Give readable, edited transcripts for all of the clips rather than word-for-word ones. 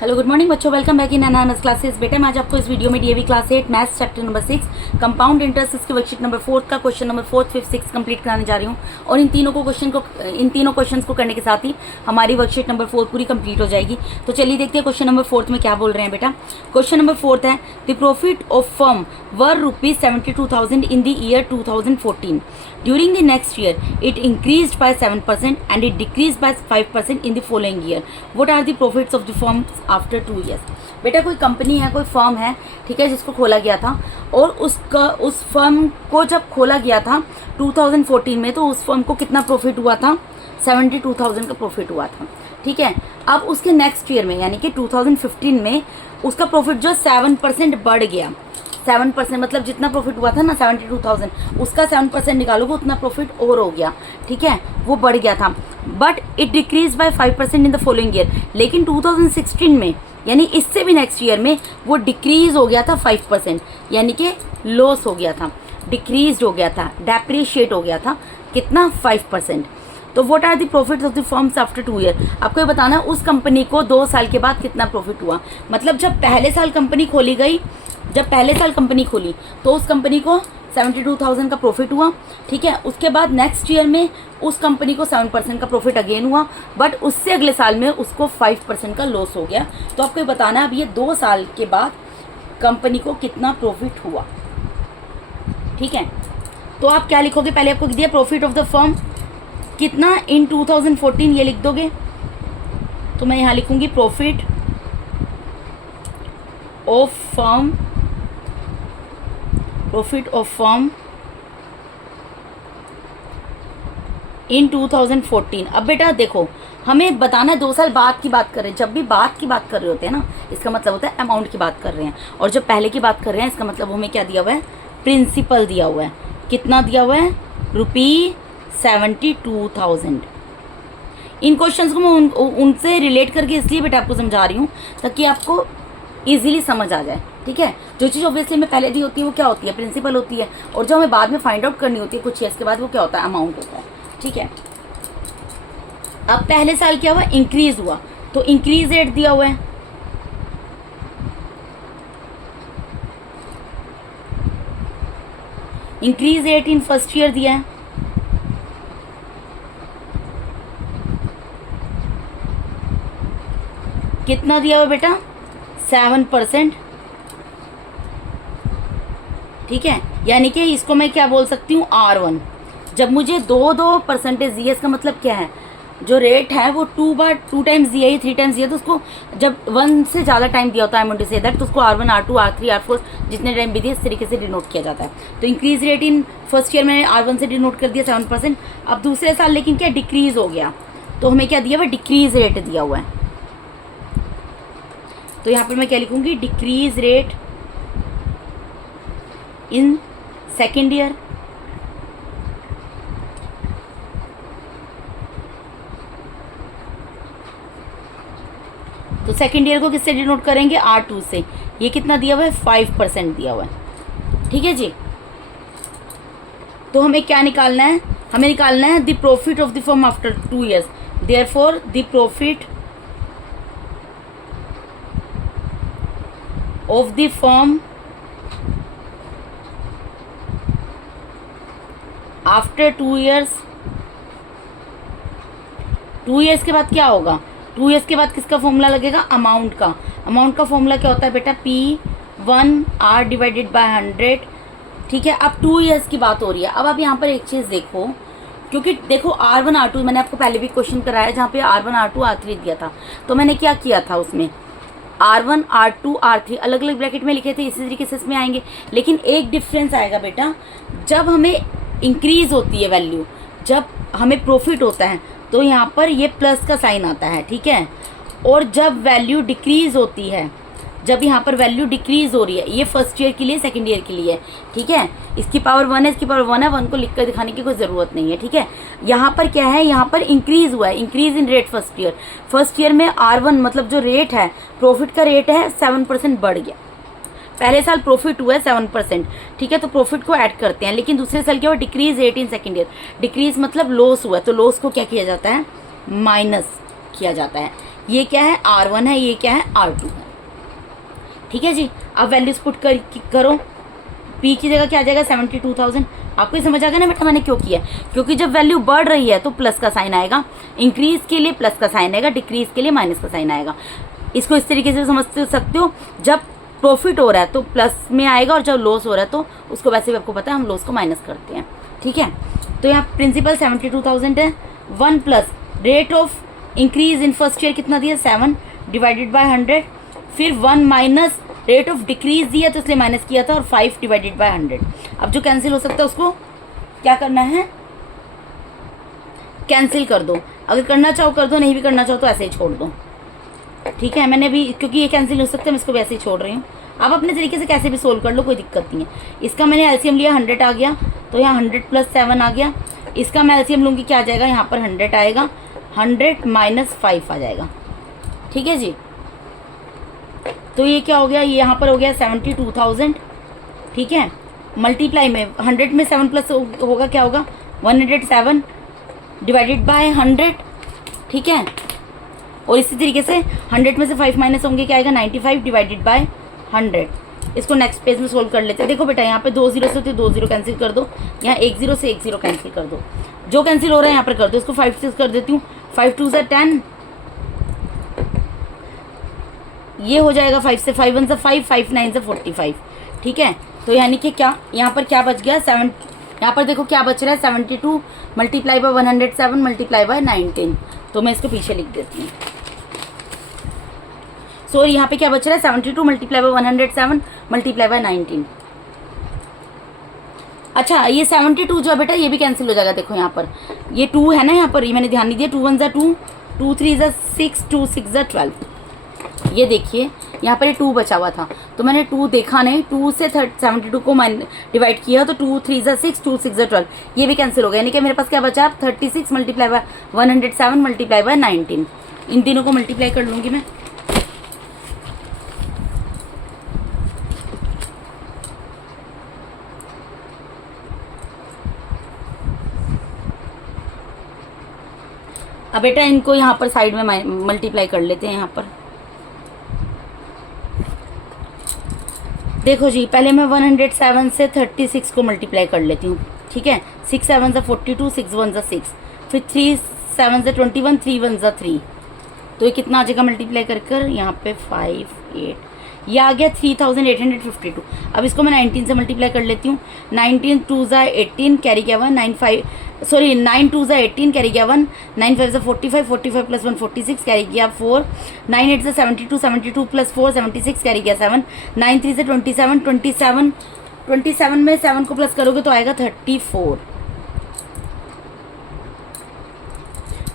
Hello good morning बच्चों, welcome back in NMS classes. बेटा मैं आज आपको इस वीडियो में DAV class 8 maths chapter number 6 compound interest इसके वर्कशीट नंबर 4 का क्वेश्चन नंबर 4, 5, 6 कंप्लीट कराने जा रही हूँ। और इन तीनों क्वेश्चंस को करने के साथ ही हमारी वर्कशीट नंबर 4 पूरी कंप्लीट हो जाएगी। तो चलिए देखते हैं क्वेश्चन नंबर 4 में क्या बोल रहे हैं बेटा। क्वेश्चन नंबर 4 है the profit of firm were ₹72,000 in the year 2014. During the next year, it increased by 7% and it decreased by 5% in the following year. What are the profits of the firm after 2 years? बेटा कोई company है, कोई firm है, ठीक है, जिसको खोला गया था और उस फर्म को जब खोला गया था 2014 में, तो उस फर्म को कितना प्रॉफिट हुआ था? 72,000 का प्रॉफिट हुआ था, ठीक है। अब उसके नेक्स्ट ईयर में यानी कि 2015 में उसका प्रॉफिट जो 7% बढ़ गया। 7% मतलब जितना प्रॉफिट हुआ था ना 72,000, उसका 7% निकालोगे उतना प्रॉफिट और हो गया, ठीक है, वो बढ़ गया था। But it decrease by 5% in the following year. लेकिन 2016 में यानी इससे भी नेक्स्ट ईयर में वो डिक्रीज हो गया था 5%, यानी कि लॉस हो गया था, डिक्रीज हो गया था, डेप्रिशिएट हो गया था। कितना? 5%। तो what are the profits of the firms after 2 year? आपको ये बताना उस कंपनी को 2 साल के बाद कितना प्रॉफिट हुआ। मतलब जब पहले साल कंपनी खोली तो उस कंपनी को 72,000 का प्रॉफिट हुआ, ठीक है। उसके बाद नेक्स्ट ईयर में उस कंपनी को 7% का प्रॉफिट अगेन हुआ, बट उससे अगले साल में उसको 5% का लॉस हो गया। तो आपको ये बताना है अब ये 2 साल के बाद कंपनी को कितना प्रॉफिट हुआ, ठीक है। तो आप क्या लिखोगे? पहले आपको दिया प्रॉफिट ऑफ द फर्म कितना इन 2014, ये लिख दोगे। तो मैं यहाँ लिखूंगी प्रॉफिट ऑफ फर्म इन 2014। अब बेटा देखो, हमें बताना है 2 साल बाद की बात कर रहे हैं। जब भी बाद की बात कर रहे होते हैं ना, इसका मतलब होता है अमाउंट की बात कर रहे हैं। और जब पहले की बात कर रहे हैं, इसका मतलब हमें क्या दिया हुआ है? प्रिंसिपल दिया हुआ है। कितना दिया हुआ है? ₹72,000। इन क्वेश्चंस को मैं उनसे रिलेट करके इसलिए बेटा आपको समझा रही हूँ ताकि आपको इजीली समझ आ जाए, ठीक है। जो चीज़ ऑब्वियसली में पहले दी होती है वो क्या होती है? प्रिंसिपल होती है। और जो हमें बाद में फाइंड आउट करनी होती है कुछ ईयर्स के बाद, वो क्या होता है? अमाउंट होता है, ठीक है। अब पहले साल क्या हुआ? इंक्रीज हुआ, तो इंक्रीज रेट दिया हुआ है। Increase rate in first year दिया है। कितना दिया हुआ बेटा? 7%, ठीक है। यानी कि इसको मैं क्या बोल सकती हूँ? R1। जब मुझे 2% दिया, इसका मतलब क्या है? जो रेट है वो 2 टाइम्स दिया ही, 3 टाइम्स दिया, तो उसको जब 1 से ज़्यादा टाइम दिया होता है एम से दैट, तो उसको R1, R2, R3, R4 जितने टाइम भी दिए इस तरीके से डिनोट किया जाता है। तो increase rate in first year में R1 से डिनोट कर दिया 7%। अब दूसरे साल लेकिन क्या? डिक्रीज हो गया, तो हमें क्या दिया हुआ? डिक्रीज रेट दिया हुआ है। तो यहाँ पर मैं क्या लिखूंगी? Decrease rate in second year. तो सेकेंड ईयर को किससे डिनोट करेंगे? R2 से। ये कितना दिया हुआ है? 5% दिया हुआ है, ठीक है जी। तो हमें क्या निकालना है? हमें निकालना है the profit of the firm after 2 years. Therefore the profit of the firm after 2 years. 2 years के बाद क्या होगा? 2 ईयर्स के बाद किसका फॉर्मूला लगेगा? अमाउंट का। अमाउंट का फॉर्मूला क्या होता है बेटा? P1R डिवाइडेड बाय 100, ठीक है। अब 2 ईयर्स की बात हो रही है। अब आप यहाँ पर एक चीज़ देखो, क्योंकि देखो R1 R2 मैंने आपको पहले भी क्वेश्चन कराया जहाँ पे R1 R2 R3 दिया था। तो मैंने क्या किया था उसमें? R1 R2 R3 अलग अलग ब्रैकेट में लिखे थे, इसी तरीके से इसमें आएंगे। लेकिन एक डिफरेंस आएगा बेटा, जब हमें इंक्रीज होती है वैल्यू, जब हमें प्रॉफिट होता है, तो यहाँ पर ये प्लस का साइन आता है, ठीक है। और जब वैल्यू डिक्रीज होती है, जब यहाँ पर वैल्यू डिक्रीज हो रही है, ये फर्स्ट ईयर के लिए, सेकंड ईयर के लिए, ठीक है। इसकी पावर 1 है, इसकी पावर 1 है, 1 को लिख कर दिखाने की कोई ज़रूरत नहीं है, ठीक है। यहाँ पर क्या है? यहाँ पर इंक्रीज हुआ है, increase in rate first year. First year में R1 मतलब जो रेट है, प्रॉफिट का रेट है, 7% बढ़ गया। पहले साल प्रॉफिट हुआ है 7%, ठीक है, तो प्रॉफिट को ऐड करते हैं। लेकिन दूसरे साल क्या हुआ? Decrease rate in second year. Decrease मतलब लॉस हुआ है, तो लॉस को क्या किया जाता है? माइनस किया जाता है। ये क्या है R1 है, ये क्या है R2 है। ठीक है जी, अब वैल्यूज पुट करो, P की जगह क्या आ जाएगा 72,000। आपको ये समझ आ गया ना बेटा मैंने क्यों किया, क्योंकि जब वैल्यू बढ़ रही है तो प्लस का साइन आएगा, इंक्रीज के लिए प्लस का साइन आएगा, डिक्रीज के लिए माइनस का साइन आएगा। इसको इस तरीके से समझ सकते हो, जब प्रॉफिट हो रहा है तो प्लस में आएगा और जब लॉस हो रहा है तो उसको वैसे भी आपको पता है हम लॉस को माइनस करते हैं। ठीक है, तो यहाँ प्रिंसिपल 72,000 है, 1 plus rate of increase in first year कितना दिया 7 डिवाइडेड बाय 100, फिर 1 माइनस रेट ऑफ डिक्रीज दिया तो इसलिए माइनस किया था, और 5 डिवाइडेड बाय 100। अब जो कैंसिल हो सकता है उसको क्या करना है, कैंसिल कर दो। अगर करना चाहो कर दो, नहीं भी करना चाहो तो ऐसे ही छोड़ दो। ठीक है, मैंने भी क्योंकि ये कैंसिल हो सकता है मैं इसको वैसे ही छोड़ रही हूँ। आप अपने तरीके से कैसे भी सोल्व कर लो, कोई दिक्कत नहीं है। इसका मैंने एलसीएम लिया 100 आ गया, तो यहाँ 100 प्लस 7 आ गया। इसका मैं एलसीएम लूँगी क्या आ जाएगा, यहाँ पर 100 आएगा, 100 माइनस 5 आ जाएगा। ठीक है जी, तो ये क्या हो गया, ये यहाँ पर हो गया 72,000। ठीक है, मल्टीप्लाई में 100 में 7 प्लस होगा क्या होगा 107 डिवाइडेड बाय 100। ठीक है, और इसी तरीके से 100 में से 5 माइनस होंगे क्या आएगा 95 डिवाइडेड बाय 100। इसको नेक्स्ट पेज में सोल्व कर लेते हैं। देखो बेटा यहाँ पे 2 0 से तो 2 0 कैंसिल कर दो, यहाँ 1 0 से 1 0 कैंसिल कर दो, जो कैंसिल हो रहा है यहाँ पर कर दो। इसको 5 से कर देती हूँ, 5 2 ज़ा 10, ये हो जाएगा 5 से 5 1 ज़ा 5, 5 9 ज़ा 45। ठीक है, तो यानी कि क्या यहाँ पर क्या बच गया 7, यहाँ पर देखो क्या बच रहा है 72 मल्टीप्लाई बाय 107 मल्टीप्लाई बाय 19। तो मैं इसको पीछे लिख देती हूँ। सो यहाँ पे क्या बच रहा है 72 मल्टीप्लाई बाय 107 मल्टीप्लाई बाय 19। अच्छा, ये 72 जो है बेटा ये भी कैंसिल हो जाएगा। देखो यहाँ पर ये 2 है ना, यहाँ पर ये मैंने ध्यान नहीं दिया, 2 1 ज़ा 2, 2 3 ज़ा 6, 2 6 ज़ा 12। ये देखिए यहाँ पर ये 2 बचा हुआ था, तो मैंने 2 देखा नहीं, 2 से 72 को डिवाइड किया तो 2 3 ज़ा 6, 2 6 ज़ा 12, ये भी कैंसिल हो गया। यानी कि मेरे पास क्या बचा 36 मल्टीप्लाई बाय 107 मल्टीप्लाई बाय 19। इन तीनों को मल्टीप्लाई कर लूँगी मैं। अब बेटा इनको यहाँ पर साइड में मल्टीप्लाई कर लेते हैं। यहाँ पर देखो जी, पहले मैं 107 से 36 को मल्टीप्लाई कर लेती हूँ। ठीक है, 6 7 ज़ा 42, 6 1 ज़ा 6, फिर 3 7 ज़ा 21, 3 1 ज़ा 3। तो ये कितना आ जाएगा मल्टीप्लाई कर यहाँ पे 5 8, ये आ गया 3852। अब इसको मैं 19 से मल्टीप्लाई कर लेती हूँ। 19 2 ज़ा 18 कैरी किया 1, 9 2 ज़ा 18 कैरी किया 1, 9 5 ज़ा 45, 45 प्लस 1 46 कैरी किया 4, 9 8 ज़ा 72, 72 प्लस 4 76 कैरी किया 7, 9 3 ज़ा 27, 27 में 7 को प्लस करोगे तो आएगा 34।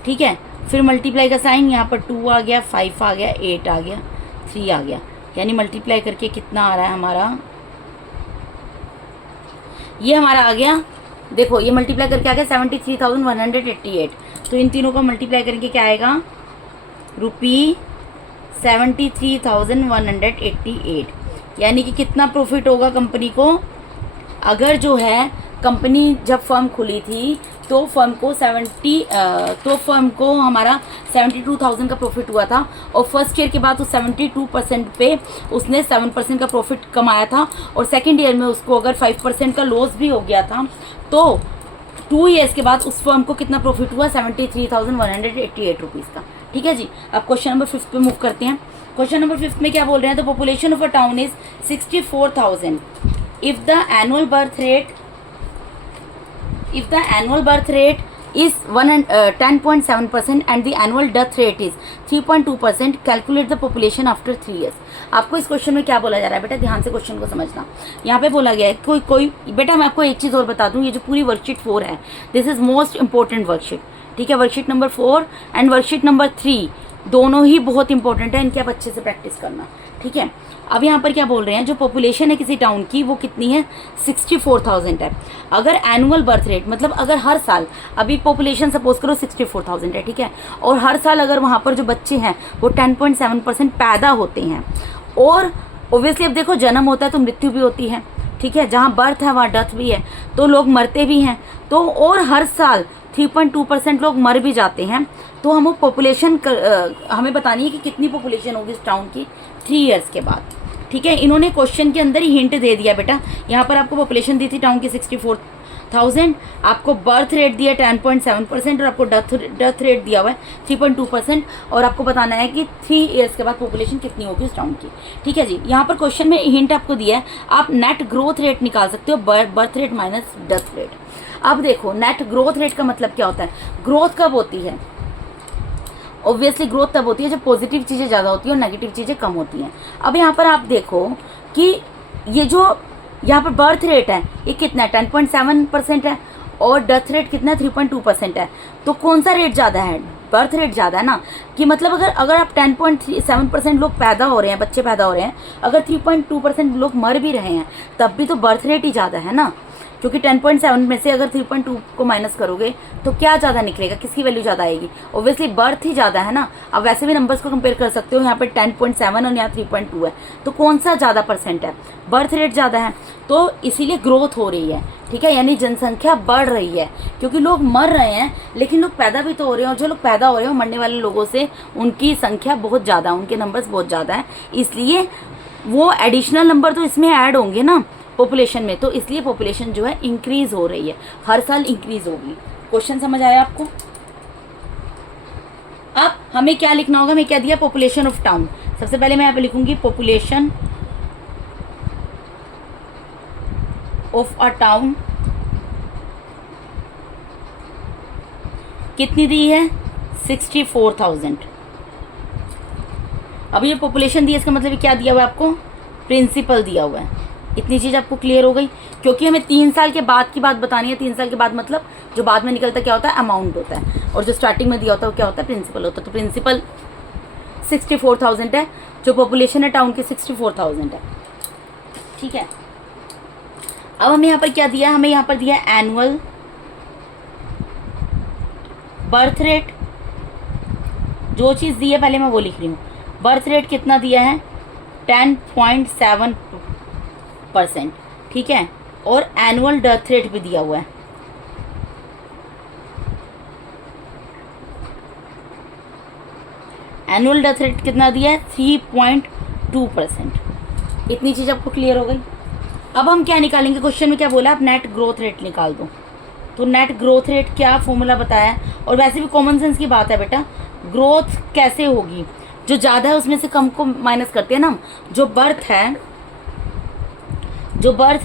ठीक है, फिर मल्टीप्लाई का साइन, यहाँ पर 2 आ गया, 5 आ गया, 8 आ गया, 3 आ गया, यानी मल्टीप्लाई करके कितना आ रहा है हमारा, ये हमारा आ गया। देखो ये मल्टीप्लाई करके आ गया 73,188। तो इन तीनों को मल्टीप्लाई करके क्या आएगा ₹73,188। यानी कि कितना प्रॉफिट होगा कंपनी को। अगर जो है कंपनी जब फर्म खुली थी तो फर्म को हमारा 72,000 का प्रॉफिट हुआ था, और फर्स्ट ईयर के बाद उस 72% पे उसने 7% का प्रॉफिट कमाया था, और सेकेंड ईयर में उसको अगर 5% का लॉस भी हो गया था तो 2 ईयर्स के बाद उस फर्म को कितना प्रॉफिट हुआ 73,188 रुपीज़ का। ठीक है जी, अब क्वेश्चन नंबर 5 पे मूव करते हैं। क्वेश्चन नंबर 5 में क्या बोल रहे हैं, the population of a town is 64,000 if the annual birth rate is 10.7% and the annual death rate is 3.2%. Calculate the population after 3 years. आपको इस क्वेश्चन में क्या बोला जा रहा है बेटा, ध्यान से क्वेश्चन को समझना। यहाँ पे बोला गया है कोई बेटा, मैं आपको एक चीज़ और बता दूँ, ये जो पूरी वर्कशीट 4 है, this is most important worksheet. ठीक है, worksheet number 4 and worksheet number 3 दोनों ही बहुत इंपॉर्टेंट है, इनके आप अच्छे से प्रैक्टिस करना। ठीक है, अब यहाँ पर क्या बोल रहे हैं, जो पॉपुलेशन है किसी टाउन की वो कितनी है 64,000 है। अगर एनुअल बर्थ रेट मतलब अगर हर साल, अभी पॉपुलेशन सपोज करो 64,000 है, ठीक है, और हर साल अगर वहाँ पर जो बच्चे हैं वो 10.7% पैदा होते हैं, और ओब्वियसली अब देखो जन्म होता है तो मृत्यु भी होती है। ठीक है, जहाँ बर्थ है वहाँ डेथ भी है, तो लोग मरते भी हैं, तो और हर साल 3.2% लोग मर भी जाते हैं, तो हम वो पॉपुलेशन हमें बतानी है कि कितनी पॉपुलेशन होगी इस टाउन की 3 ईयर्स के बाद। ठीक है, इन्होंने क्वेश्चन के अंदर ही हिंट दे दिया बेटा। यहाँ पर आपको पॉपुलेशन दी थी टाउन की 64,000, आपको बर्थ रेट दिया 10.7% और आपको डेथ रेट दिया हुआ है 3.2%, और आपको बताना है कि 3 ईयर्स के बाद पॉपुलेशन कितनी होगी उस टाउन की। ठीक है जी, यहाँ पर क्वेश्चन में हिंट आपको दिया है, आप नेट ग्रोथ रेट निकाल सकते हो, birth rate minus death rate. अब देखो नेट ग्रोथ रेट का मतलब क्या होता है, ग्रोथ कब होती है, ऑब्वियसली ग्रोथ तब होती है जब पॉजिटिव चीज़ें ज़्यादा होती है और नेगेटिव चीज़ें कम होती हैं। अब यहाँ पर आप देखो कि ये जो यहाँ पर बर्थ रेट है ये कितना है, 10.7% है, और डेथ रेट कितना है, 3.2% है। तो कौन सा रेट ज़्यादा है, बर्थ रेट ज़्यादा है ना, कि मतलब अगर आप 10.7% लोग पैदा हो रहे हैं, बच्चे पैदा हो रहे हैं, अगर 3.2% लोग मर भी रहे हैं, तब भी तो बर्थ रेट ही ज़्यादा है ना, क्योंकि 10.7 में से अगर 3.2 को माइनस करोगे तो क्या ज़्यादा निकलेगा, किसकी वैल्यू ज़्यादा आएगी, ऑब्वियसली बर्थ ही ज़्यादा है ना। अब वैसे भी नंबर्स को कंपेयर कर सकते हो, यहाँ पे 10.7 और यहाँ 3.2 है, तो कौन सा ज़्यादा परसेंट है, बर्थ रेट ज़्यादा है, तो इसीलिए ग्रोथ हो रही है। ठीक है, यानी जनसंख्या बढ़ रही है, क्योंकि लोग मर रहे हैं लेकिन लोग पैदा भी तो हो रहे हैं, और जो लोग पैदा हो रहे हैं मरने वाले लोगों से उनकी संख्या बहुत ज़्यादा, उनके नंबर्स बहुत ज़्यादा है, इसलिए वो एडिशनल नंबर तो इसमें ऐड होंगे ना पॉपुलेशन में, तो इसलिए पॉपुलेशन जो है इंक्रीज हो रही है, हर साल इंक्रीज होगी। क्वेश्चन समझ आया आपको? अब हमें क्या लिखना होगा, हमें क्या दिया, पॉपुलेशन ऑफ टाउन। सबसे पहले मैं यहाँ पे लिखूंगी पॉपुलेशन ऑफ अ टाउन कितनी दी है, 64,000। अब ये पॉपुलेशन दी है, इसका मतलब क्या दिया हुआ है आपको, प्रिंसिपल दिया हुआ है। इतनी चीज़ आपको क्लियर हो गई, क्योंकि हमें 3 साल के बाद की बात बतानी है। 3 साल के बाद मतलब जो बाद में निकलता क्या होता है, अमाउंट होता है, और जो स्टार्टिंग में दिया होता है वो क्या होता है, प्रिंसिपल होता है। तो प्रिंसिपल 64,000 है, जो पॉपुलेशन है टाउन की 64,000 है। ठीक है, अब हमें यहाँ पर क्या दिया, हमें यहाँ पर दिया एनुअल बर्थ रेट। जो चीज़ दी है पहले मैं वो लिख रही हूँ, बर्थ रेट कितना दिया है, 10.7%। ठीक है, और एनुअल डेथ रेट भी दिया हुआ है, एनुअल डेथ रेट कितना दिया है, 3.2%। इतनी चीज़ आपको क्लियर हो गई। अब हम क्या निकालेंगे, क्वेश्चन में क्या बोला, आप नेट ग्रोथ रेट निकाल दो। तो नेट ग्रोथ रेट क्या फॉर्मूला बताया है, और वैसे भी कॉमन सेंस की बात है बेटा, ग्रोथ कैसे होगी, जो ज़्यादा है उसमें से कम को माइनस करते हैं ना। जो बर्थ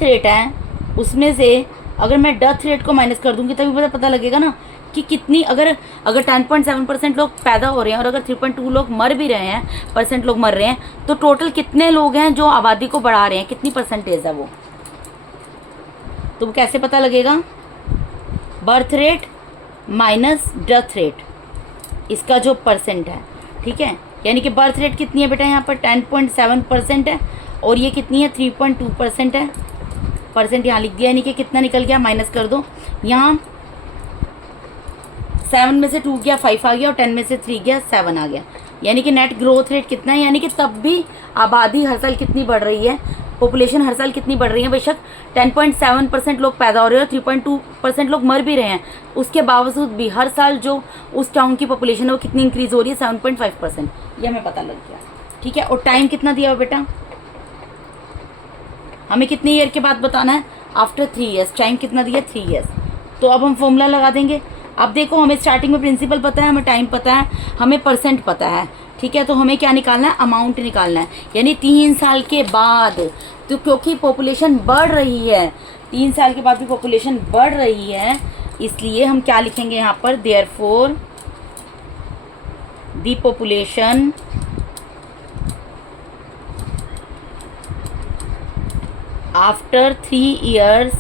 रेट है उसमें से अगर मैं डेथ रेट को माइनस कर दूंगी तभी पता लगेगा ना कि कितनी, अगर 10.7% लोग पैदा हो रहे हैं और अगर 3.2 लोग मर भी रहे हैं, परसेंट लोग मर रहे हैं, तो टोटल कितने लोग हैं जो आबादी को बढ़ा रहे हैं, कितनी परसेंटेज है वो, तो कैसे पता लगेगा, birth rate minus death rate, इसका जो परसेंट है। ठीक है, यानी कि बर्थ रेट कितनी है बेटा, यहाँ पर 10.7% है, और ये कितनी है, 3.2% है। परसेंट यहाँ लिख दिया, यानी कि कितना निकल गया, माइनस कर दो। यहाँ 7 में से 2 गया, 5 आ गया, और 10 में से 3 गया, 7 आ गया। यानी कि नेट ग्रोथ रेट कितना है, यानी कि तब भी आबादी हर साल कितनी बढ़ रही है, पॉपुलेशन हर साल कितनी बढ़ रही है। बेशक 10.7% लोग पैदा हो रहे हैं और 3.2% लोग मर भी रहे हैं, उसके बावजूद भी हर साल जो उस टाउन की पॉपुलेशन है वो कितनी इंक्रीज हो रही है, 7.5%। ये हमें पता लग गया। ठीक है, और टाइम कितना दिया हुआ बेटा, हमें कितने ईयर के बाद बताना है, आफ्टर 3 ईयर्स। टाइम कितना दिया, 3 ईयर्स। तो अब हम फॉर्मूला लगा देंगे। अब देखो, हमें स्टार्टिंग में प्रिंसिपल पता है, हमें टाइम पता है, हमें परसेंट पता है। ठीक है, तो हमें क्या निकालना है, अमाउंट निकालना है, यानी 3 साल के बाद। तो क्योंकि पॉपुलेशन बढ़ रही है, 3 साल के बाद भी पॉपुलेशन बढ़ रही है, इसलिए हम क्या लिखेंगे यहाँ पर, therefore the population after 3 years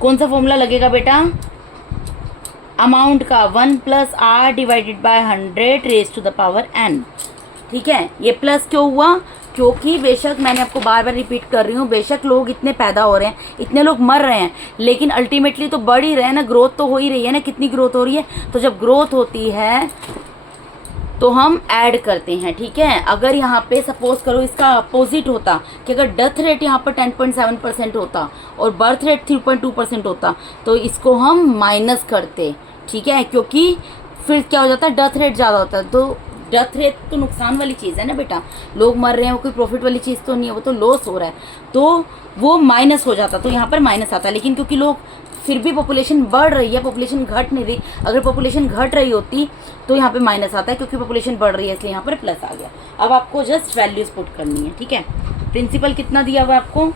कौन सा फॉर्मूला लगेगा बेटा, अमाउंट का 1 + r divided by 100 raise to the power n। ठीक है, ये प्लस क्यों हुआ, क्योंकि बेशक मैंने आपको बार बार रिपीट कर रही हूँ, बेशक लोग इतने पैदा हो रहे हैं, इतने लोग मर रहे हैं, लेकिन अल्टीमेटली तो बढ़ ही रहे हैं ना, ग्रोथ तो हो ही रही है ना। कितनी ग्रोथ हो रही है, तो जब ग्रोथ होती है तो हम ऐड करते हैं, ठीक है। अगर यहाँ पे सपोज करो इसका अपोजिट होता कि अगर डेथ रेट यहाँ पर 10.7% होता और बर्थ रेट 3.2% होता तो इसको हम माइनस करते, ठीक है, क्योंकि फिर क्या हो जाता है, डेथ रेट ज़्यादा होता है। तो डेथ रेट तो नुकसान वाली चीज़ है ना बेटा, लोग मर रहे हैं, वो कोई प्रॉफिट वाली चीज़ तो नहीं है, वो तो लॉस हो रहा है, तो वो माइनस हो जाता, तो यहाँ पर माइनस आता है। लेकिन क्योंकि लोग फिर भी पॉपुलेशन बढ़ रही है, पॉपुलेशन घट नहीं रही, अगर पॉपुलेशन घट रही होती तो यहाँ पे माइनस आता है, क्योंकि पॉपुलेशन बढ़ रही है इसलिए यहाँ पर प्लस आ गया। अब आपको जस्ट वैल्यूज पुट करनी है, ठीक है। प्रिंसिपल कितना दिया हुआ है आपको,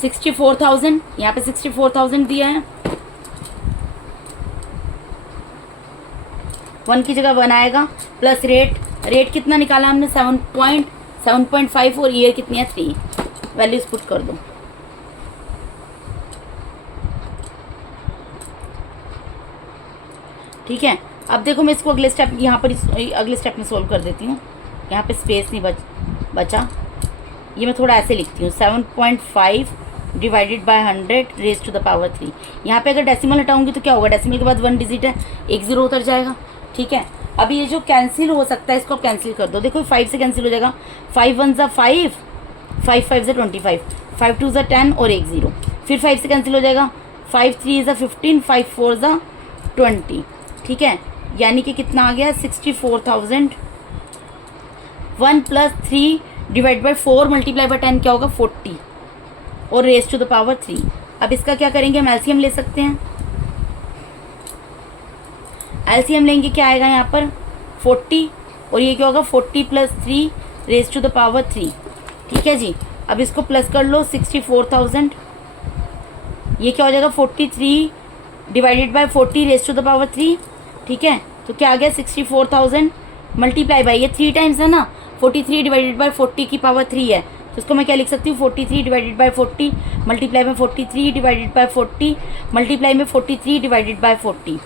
64,000, यहाँ पे 64,000 दिया है, 1 की जगह 1 आएगा, प्लस रेट कितना निकाला हमने, 7.5 और ईयर कितनी है 3, वैल्यूज पुट कर दो। ठीक है, अब देखो मैं इसको अगले स्टेप यहाँ पर अगले स्टेप में सोल्व कर देती हूँ। यहाँ पे स्पेस नहीं बचा, ये मैं थोड़ा ऐसे लिखती हूँ, 7.5 divided by 100 raise to the power 3। यहाँ पे अगर डेसिमल हटाऊंगी तो क्या होगा, डेसिमल के बाद 1 डिजिट है, एक 0 उतर जाएगा, ठीक है। अब ये जो कैंसिल हो सकता है इसको कैंसिल कर दो, देखो 5 से कैंसिल हो जाएगा, 5 1 ज़ा 5, 5 5 ज़ा 25, 5 2 ज़ा 10 और एक 0, फिर 5 से कैंसिल हो जाएगा, 5 3 ज़ा 15, 5 4 ज़ा 20, ठीक है। यानी कि कितना आ गया, 64,000। 1 plus 3 divide by 4 multiply by 10 क्या होगा, 40 और रेज टू द पावर 3। अब इसका क्या करेंगे, हम एलसीएम ले सकते हैं, एलसीएम लेंगे, क्या आएगा यहाँ पर 40 और ये क्या होगा 40 plus 3 raise to the power 3, ठीक है जी। अब इसको प्लस कर लो, 64,000, ये क्या हो जाएगा 43 divided by 40 raise to the power 3, ठीक है। तो क्या आ गया 64,000 मल्टीप्लाई बाई, ये 3 टाइम्स है ना, 43 डिवाइडेड बाय 40 की पावर 3 है, तो इसको मैं क्या लिख सकती हूँ, 43 डिवाइडेड बाय 40 मल्टीप्लाई में 43 डिवाइडेड बाय 40 मल्टीप्लाई में 43 डिवाइडेड बाय 40,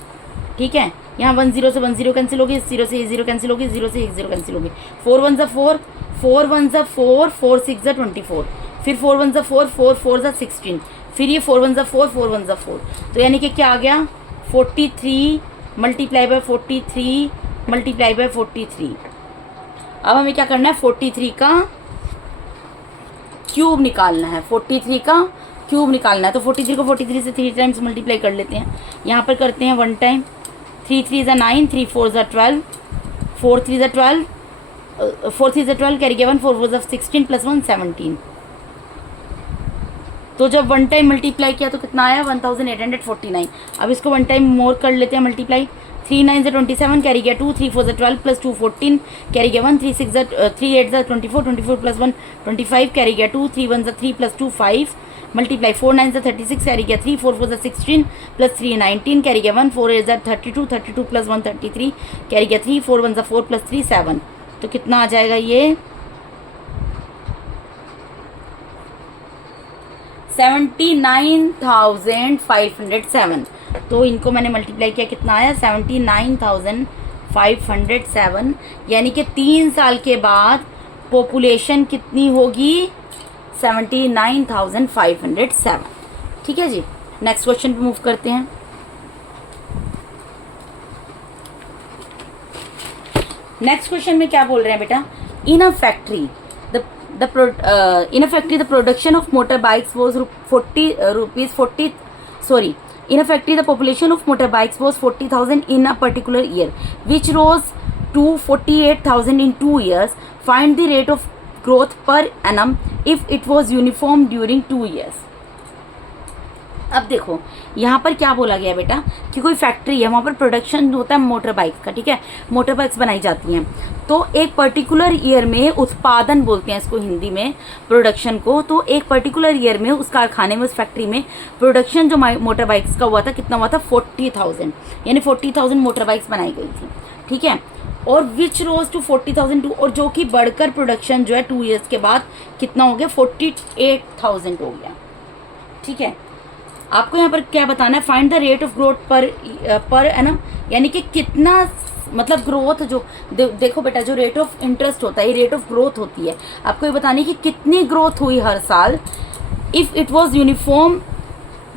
ठीक है। यहाँ 1 0 से 1 0 कैंसिल होगी, 0 से 0 कैंसिल होगी, 0 से 1 0 कैंसिल होगी, 4 1 ज़ा 4, 4 1 ज़ा 4, 4 6 ज़ा 24, फिर 4 1 ज़ा 4, 4 4 ज़ा 16, फिर ये 4 1 ज़ा 4, 4 1 ज़ा 4, तो यानी कि क्या आ गया 43 मल्टीप्लाई बाय 43 मल्टीप्लाई बाय 43। अब हमें क्या करना है, 43 का क्यूब निकालना है, 43 का क्यूब निकालना है। तो 43 को 43 से 3 टाइम्स मल्टीप्लाई कर लेते हैं, यहाँ पर करते हैं 1 टाइम, 3 3 ज़ा 9, 3 4 ज़ा 12, 4 3 ज़ा 12, 4 3 ज़ा 12 कैरी गया 1, 4 4 ज़ा 16 प्लस 1 17। तो जब 1 टाइम मल्टीप्लाई किया तो कितना आया 1849। अब इसको 1 टाइम मोर कर लेते हैं मल्टीप्लाई, 3 9 ज़ा 27 कैरी गया 2, 3 4 ज़ा 12 प्लस 2 14 कैरी गया 1, 3 6 ज़ा 3 8 ज़ा 24, 24 प्लस 1 25 कैरी गया 2, 3 1 ज़ा 3 प्लस 2 5 मल्टीप्लाई 4 9 ज़ा 36 कैरी गया 3, 4 4 ज़ा 16 प्लस 3 19 कैरी गया 1, 4 8 ज़ा 32, 32 प्लस 1 33 कैरी गया 3, 4 1 ज़ा 4 प्लस 3 7। तो कितना आ जाएगा ये 79,507। तो इनको मैंने मल्टीप्लाई किया, कितना आया 79,507, यानी कि 3 साल के बाद पॉपुलेशन कितनी होगी 79,507, ठीक है जी। नेक्स्ट क्वेश्चन पे मूव करते हैं। नेक्स्ट क्वेश्चन में क्या बोल रहे हैं बेटा, in a factory in a factory the production of motorbikes was 40 in a factory the population of motorbikes was 40,000 in a particular year, which rose to 48,000 in 2 years. Find the rate of growth per annum if it was uniform during 2 years. अब देखो यहाँ पर क्या बोला गया बेटा कि कोई फैक्ट्री है, वहाँ पर प्रोडक्शन होता है मोटर बाइक्स का, ठीक है, मोटर बाइक्स बनाई जाती हैं। तो एक पर्टिकुलर ईयर में उत्पादन बोलते हैं इसको हिंदी में, प्रोडक्शन को। तो एक पर्टिकुलर ईयर में उस कारखाने में, उस फैक्ट्री में प्रोडक्शन जो मोटर बाइक्स का हुआ था, कितना हुआ था 40,000, यानी 40,000 मोटर बाइक्स बनाई गई थी, ठीक है। और विच रोज टू 40,000 और जो कि बढ़कर प्रोडक्शन जो है 2 ईयर्स के बाद कितना हो गया 48,000 हो गया, ठीक है। आपको यहाँ पर क्या बताना है, find the rate of growth per annum, यानी कि कितना मतलब ग्रोथ जो देखो बेटा जो रेट ऑफ इंटरेस्ट होता है ये रेट ऑफ ग्रोथ होती है। आपको ये बतानी है कि कितनी ग्रोथ हुई हर साल। If it was uniform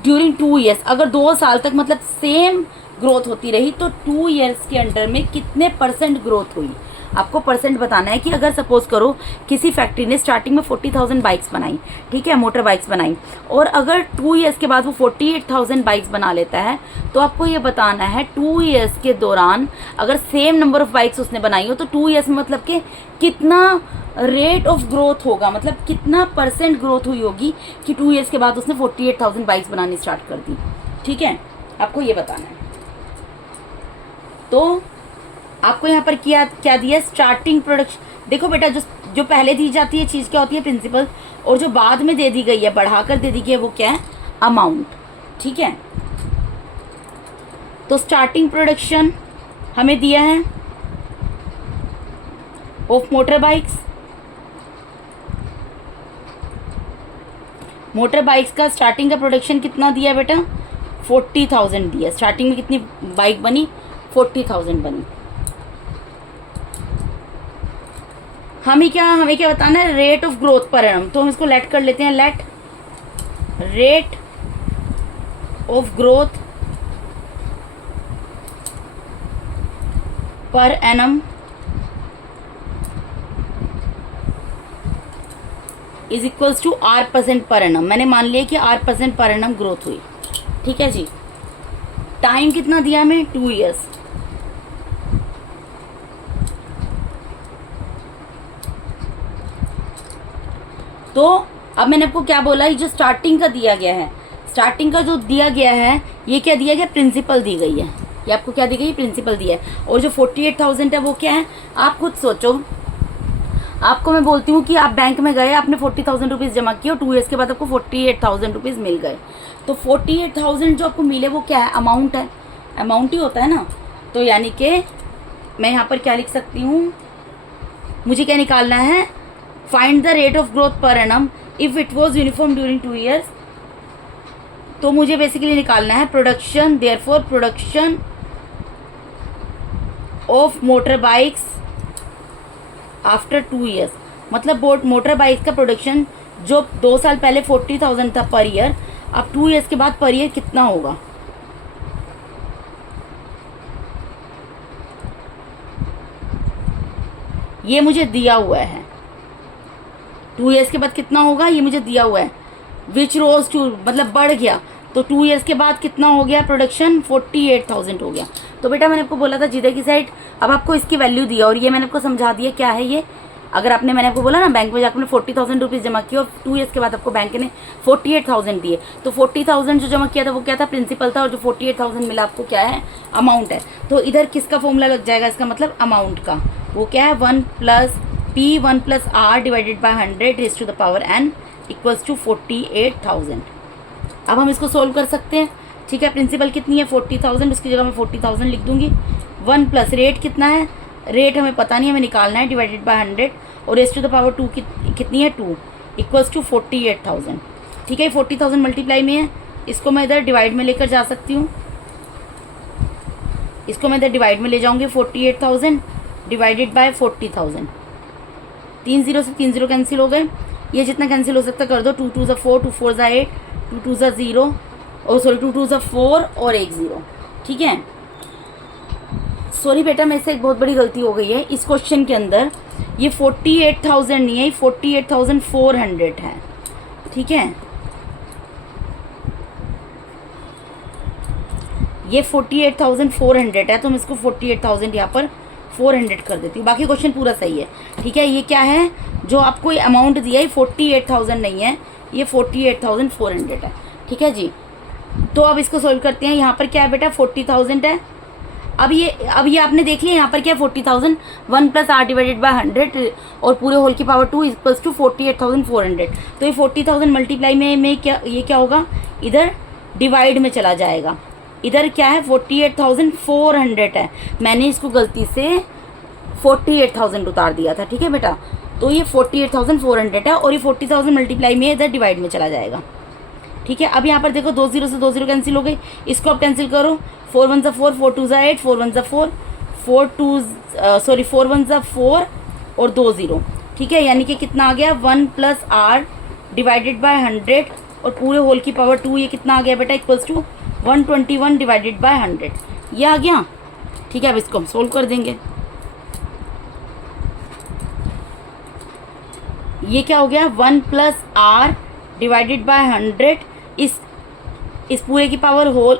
during 2 years, अगर 2 साल तक मतलब सेम ग्रोथ होती रही तो 2 ईयर्स के अंडर में कितने परसेंट ग्रोथ हुई, आपको परसेंट बताना है। कि अगर सपोज करो किसी फैक्ट्री ने स्टार्टिंग में 40,000 बाइक्स बनाई, ठीक है, मोटर बाइक्स बनाई, और अगर 2 ईयर्स के बाद वो 48,000 बाइक्स बना लेता है, तो आपको ये बताना है 2 ईयर्स के दौरान अगर सेम नंबर ऑफ बाइक्स उसने बनाई हो तो 2 ईयर्स में मतलब कि कितना रेट ऑफ ग्रोथ होगा, मतलब कितना परसेंट ग्रोथ हुई होगी कि 2 ईयर्स के बाद उसने 48,000 बाइक्स बनानी स्टार्ट कर दी। ठीक है, आपको ये बताना है। तो आपको यहाँ पर क्या दिया, स्टार्टिंग प्रोडक्शन। देखो बेटा, जो पहले दी जाती है चीज़ क्या होती है, प्रिंसिपल, और जो बाद में दे दी गई है, बढ़ाकर दे दी गई है, वो क्या है, अमाउंट। ठीक है, तो स्टार्टिंग प्रोडक्शन हमें दिया है of motor bikes. Motor bikes का स्टार्टिंग का प्रोडक्शन कितना दिया बेटा, 40,000 दिया। स्टार्टिंग में कितनी बाइक बनी, 40,000 बनी। हमें क्या बताना है, rate of growth per annum. तो हम इसको लेट कर लेते हैं, let rate of growth per annum is equals to R% per annum. मैंने मान लिया कि R% पर एनम ग्रोथ हुई। ठीक है जी। टाइम कितना दिया हमें, 2 ईयर्स। तो अब मैंने आपको क्या बोला, ये जो स्टार्टिंग का दिया गया है, स्टार्टिंग का जो दिया गया है, ये क्या दिया गया, प्रिंसिपल दी गई है। ये आपको क्या दी गई, प्रिंसिपल दिया है। और जो 48,000 है वो क्या है, आप खुद सोचो। आपको मैं बोलती हूँ कि आप बैंक में गए, आपने 40,000 रुपीज़ जमा किए और 2 ईयर्स के बाद आपको 48,000 रुपीज़ मिल गए। तो 48,000 जो आपको मिले वो क्या है, अमाउंट है, अमाउंट ही होता है ना। तो यानी कि मैं यहाँ पर क्या लिख सकती हूँ, मुझे क्या निकालना है, find the rate of growth per annum if it was uniform during 2 years. तो मुझे बेसिकली निकालना है production, therefore production of motor bikes after 2 years. मतलब मोटर बाइक्स का प्रोडक्शन जो 2 साल पहले 40,000 था पर ईयर, अब 2 ईयर्स के बाद पर ईयर कितना होगा। ये मुझे दिया हुआ है, 2 ईयर्स के बाद कितना होगा, ये मुझे दिया हुआ है। विच रोज टू मतलब बढ़ गया, तो 2 ईयर्स के बाद कितना हो गया प्रोडक्शन, 48,000 हो गया। तो बेटा मैंने आपको बोला था जिधर की साइड, अब आपको इसकी वैल्यू दिया और ये मैंने आपको समझा दिया क्या है ये। अगर मैंने आपको बोला ना बैंक में जाकर आपने 40,000 रुपीज़ जमा किया और 2 ईयर्स के बाद आपको बैंक ने 48,000 दिए, तो 40,000 जो जमा किया था वो क्या था, प्रिंसिपल था, और जो 48,000 मिला आपको क्या है, अमाउंट है। तो इधर किसका फॉर्मूला लग जाएगा, इसका मतलब अमाउंट का। वो क्या है, 1 + P1 + R divided by 100 raise to the power n equals to 48,000। अब हम इसको सोल्व कर सकते हैं। ठीक है, प्रिंसिपल कितनी है, 40,000, उसकी जगह मैं 40,000 लिख दूंगी। 1 + रेट कितना है, रेट हमें पता नहीं, हमें निकालना है, डिवाइडेड बाय 100, और रेज़ टू द पावर 2 कितनी है, 2 इक्वल्स टू 48,000। ठीक है, 40,000 मल्टीप्लाई में है, इसको मैं इधर डिवाइड में लेकर जा सकती हूँ, इसको मैं इधर डिवाइड में ले जाऊंगी। 48,000 डिवाइडेड बाय 40,000, 3 0 से 3 0 कैंसिल हो गए, ये जितना कैंसिल हो सकता कर दो। 2 2 4, 2 4 8, 2 2 0, और सॉरी 2 2 4 और 1 0। ठीक है, सॉरी बेटा मेरे से एक बहुत बड़ी गलती हो गई है इस क्वेश्चन के अंदर। ये 48,000 नहीं है, 48,400 है। ठीक है, ये 48,400 है, तो मैं इसको 48,000 यहाँ पर 400 कर देती हूँ, बाकी क्वेश्चन पूरा सही है। ठीक है, ये क्या है, जो आपको अमाउंट दिया है 48,000 नहीं है, ये 48,400 है। ठीक है जी, तो अब इसको सोल्व करते हैं। यहाँ पर क्या है बेटा, 40,000 है। अब ये आपने देख लिया, यहाँ पर क्या है 40,000, 1 + R डिवाइडेड बाय 100 और पूरे होल की पावर 2 इक्वल्स टू 48,400। तो ये 40,000 मल्टीप्लाई में ये क्या होगा, इधर डिवाइड में चला जाएगा। इधर क्या है 48,400 है, मैंने इसको गलती से 48,000 उतार दिया था। ठीक है बेटा, तो ये 48,400 है और ये 40,000 मल्टीप्लाई में इधर डिवाइड में चला जाएगा। ठीक है, अब यहाँ पर देखो 2 0 से 2 0 कैंसिल हो गई, इसको अब कैंसिल करो। 4 1 4, 4 2 8, 4 1 4, 4 1 4 और 2 0। ठीक है, यानी कि कितना आ गया, 1 + R डिवाइडेड बाय 100 और पूरे होल की पावर 2, ये कितना आ गया बेटा, इक्वल्स टू 121 डिवाइडेड बाय 100, ये आ गया। ठीक है, अब इसको हम सोल्व कर देंगे। ये क्या हो गया, 1 प्लस आर डिवाइडेड बाय 100, इस पूरे की पावर होल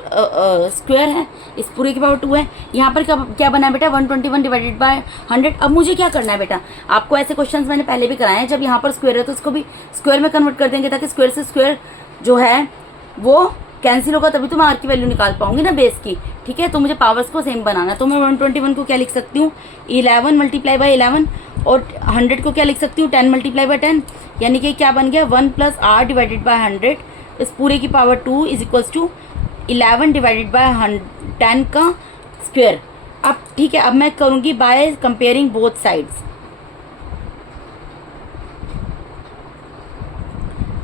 स्क्वायर है, इस पूरे की पावर 2 है। यहाँ पर क्या बना है बेटा, 121 डिवाइडेड बाय 100। अब मुझे क्या करना है बेटा, आपको ऐसे क्वेश्चंस मैंने पहले भी कराए हैं, जब यहाँ पर स्क्वायर है तो उसको भी स्क्वायर में कन्वर्ट कर देंगे, ताकि स्क्वायर से स्क्वायर जो है वो कैंसिल होगा, तभी तो मैं आर की वैल्यू निकाल पाऊंगी ना बेस की। ठीक है, तो मुझे पावर्स को सेम बनाना है। तो मैं 121 को क्या लिख सकती हूँ, 11 मल्टीप्लाई बाई 11, और 100 को क्या लिख सकती हूँ, 10 मल्टीप्लाई बाई 10, यानी कि क्या बन गया, 1 प्लस आर डिवाइडेड बाय 100, इस पूरे की power 2 is equals to 11 divided by 10 का स्क्वायर। अब ठीक है, अब मैं करूंगी बाय कंपेयरिंग बोथ साइड्स।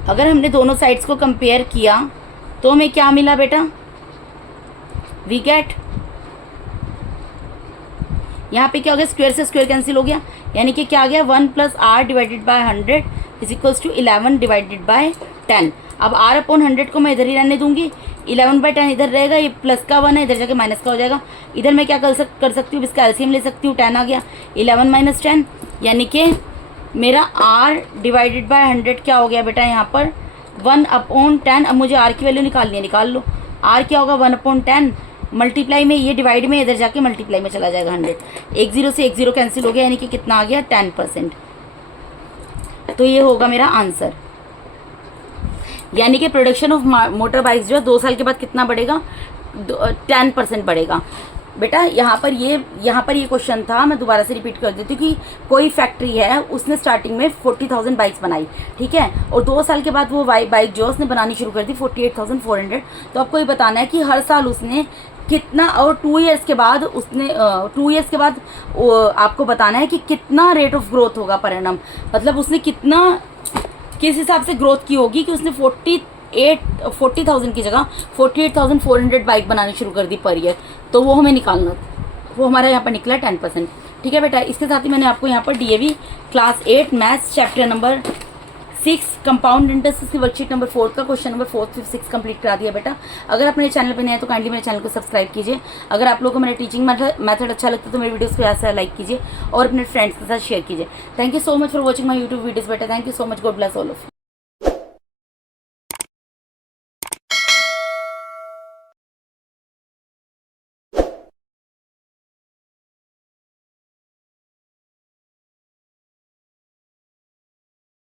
अगर हमने दोनों साइड्स को कंपेयर किया तो हमें क्या मिला बेटा, वी गेट, यहाँ पे क्या हो गया, स्क्वायर से स्क्वायर कैंसिल हो गया, यानी कि क्या आ गया, 1 plus R divided by 100 is equals to 11 divided by 10। अब आर अपॉन 100 को मैं इधर ही रहने दूंगी, 11 बाई 10 इधर रहेगा, ये प्लस का 1 है, इधर जाके माइनस का हो जाएगा। इधर मैं क्या कर सकती हूँ, इसका एलसीएम ले सकती हूँ, 10 आ गया, 11 माइनस 10, यानी कि मेरा आर डिवाइडेड बाय 100 क्या हो गया बेटा, यहाँ पर 1 अपॉन 10। अब मुझे आर की वैल्यू निकालनी है, निकाल लो। आर क्या होगा, 1 अपॉन 10 मल्टीप्लाई में, ये डिवाइड में, इधर जाके मल्टीप्लाई में चला जाएगा 100, एक जीरो से एक जीरो कैंसिल हो गया, यानी कि कितना आ गया, 10%। तो ये होगा मेरा आंसर, यानी कि प्रोडक्शन ऑफ मोटर बाइक्स जो है 2 साल के बाद कितना बढ़ेगा, 10% बढ़ेगा। बेटा यहाँ पर ये क्वेश्चन था, मैं दोबारा से रिपीट कर देती हूँ कि कोई फैक्ट्री है, उसने स्टार्टिंग में 40,000 बाइक्स बनाई, ठीक है, और 2 साल के बाद वो बाइक जो उसने बनानी शुरू कर दी 48,400। तो आपको ये बताना है कि हर साल उसने कितना, और 2 ईयर्स के बाद उसने 2 ईयर्स के बाद आपको बताना है कि कितना रेट ऑफ ग्रोथ होगा पर एनम, मतलब उसने किस हिसाब से ग्रोथ की होगी कि उसने 40,000 की जगह 48,400 बाइक बनानी शुरू कर दी पर ईयर। तो वो हमें निकालना, वो हमारा यहाँ पर निकला 10%। ठीक है बेटा, इसके साथ ही मैंने आपको यहाँ पर DAV class 8 maths chapter number 6 compound interest की वर्कशीट नंबर 4 का क्वेश्चन नंबर 4, 5, 6 कंप्लीट करा दिया बेटा। अगर आप मेरे चैनल पर नए हैं तो काइंडली मेरे चैनल को सब्सक्राइब कीजिए। अगर आप लोगों को मेरा टीचिंग मेथड अच्छा लगता है तो मेरे वीडियोस को यहाँ से लाइक कीजिए और अपने फ्रेंड्स के साथ शेयर कीजिए। Thank you so much for watching my YouTube videos बेटा, thank you so much, God bless all of you.